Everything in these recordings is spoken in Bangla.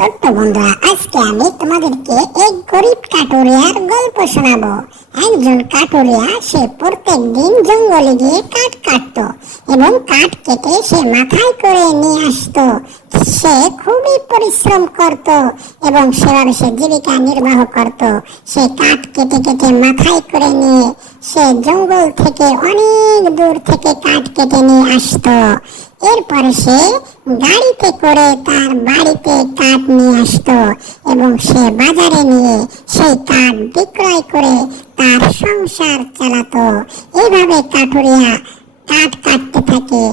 ছোট্ট বন্ধুরা, আজকে আমি তোমাদেরকে এক গরিব কাটুরিয়ার গল্প শোনাবো। একজন কাটুরিয়া, সে প্রত্যেক দিন জঙ্গলে গিয়ে কাঠ কাটতো এবং কাঠ কেটে সে মাথায় করে নিয়ে আসতো। সে খুবই পরিশ্রম করত এবং সেভাবে সে জীবিকা নির্বাহ করত। সে কাঠ কেটে কেটে মাথায় করে নিয়ে সে জঙ্গল থেকে অনেক দূর থেকে কাঠ কেটে নিয়ে আসতো। এরপরে সে গাড়িতে করে তার বাড়িতে কাঠ নিয়ে আসতো এবং সে বাজারে নিয়ে সেই কাঠ বিক্রয় করে তার সংসার চালাতো। এইভাবে কাঠুরিয়া কাঠ কাটতে থাকে।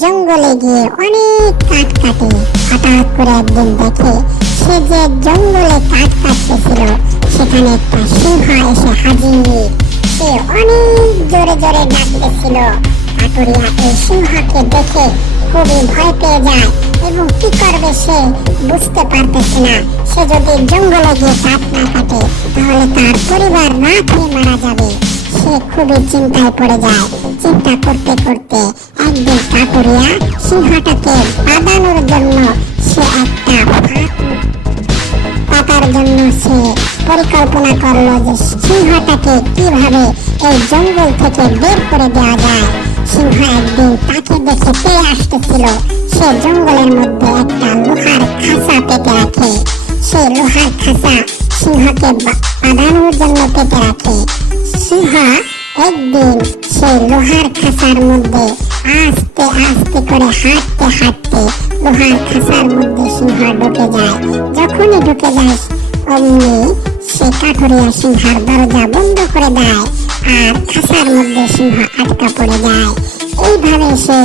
জঙ্গলে গিয়ে অনেক কাঠ কাটে। হঠাৎ করে একদিন দেখে সে যে জঙ্গলে কাঠ কাটতেছিল, সেখানে একটা সিংহ এসে হাজির সে অনেক জোরে জোরে ডাকতেছিল কাটুরিয়া এই সিংহকে দেখে খুবই ভয় পেয়ে যায় এবং কি করবে সে বুঝতে পারতেছে না। সে যদি জঙ্গলে গিয়ে কাঠ না কাটে, তাহলে তার পরিবার না খেয়ে মারা যাবে। সে খুবই চিন্তায় পড়ে যায়। চিন্তা করতে করতে একদিন কাটুরিয়া সিংহটাকে বাঁধানোর জন্য সে একটা ফাঁক পাতার জন্য সে পরিকল্পনা করল যে সিংহটাকে কীভাবে এই জঙ্গল থেকে বের করে দেওয়া যায়। সিংহ একদিন তাকে দেখে পেয়ে আসতেছিল। সে জঙ্গলের মধ্যে একটা লোহার খাঁচা পেতে রাখে। সেই লোহার খাঁচা সিংহকে বাঁধানোর জন্য পেতে রাখে। সিংহ একদিন সেই লোহার খাঁচার মধ্যে আস্তে আস্তে করে হাঁটতে হাঁটতে লোহার খাঁচার মধ্যে সিংহ ঢুকে যায়। যখনই ঢুকে যায়, অমনি সে কাঠুরিয়া সিংহার দরজা বন্ধ করে দেয় আর খাঁচার মধ্যে সিংহ আটকা পড়ে যায়। এইভাবে সে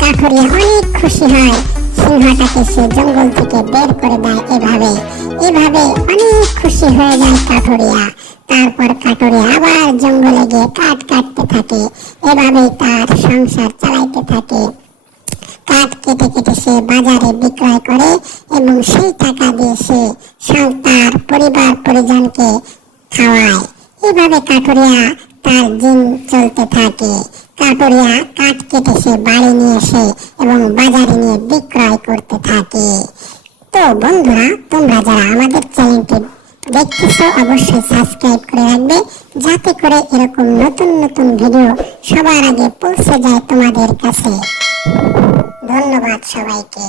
কাঠুরিয়া অনেক খুশি হয়। সিংহটাকে সে জঙ্গল থেকে বের করে দেয় এভাবে। এভাবে অনেক খুশি হয়ে যায় কাঠুরিয়া। তারপর কাঠুরিয়া আবার জঙ্গলে গিয়ে কাঠ কাটতে থাকে। এভাবেই তার সংসার চালাইতে থাকে। কাঠ কেটে কেটে সে বাজারে বিক্রয় করে এবং সেই টাকা দিয়ে সে সব তার পরিবার পরিজনকে খাওয়ায়। এভাবে কাঠুরিয়া তার দিন চলতে থাকে। কাঠুরিয়া কাঠ কেটে সে বাড়ি নিয়ে এসে এবং বাজারে নিয়ে বিক্রয় করতে থাকে। তো বন্ধুরা, তোমরা যারা আমাদের চ্যানেলটি দেখতেছো, অবশ্যই সাবস্ক্রাইব করে রাখবে, যাতে করে এরকম নতুন নতুন ভিডিও সবার আগে পৌঁছে যায় তোমাদের কাছে। ধন্যবাদ সবাইকে।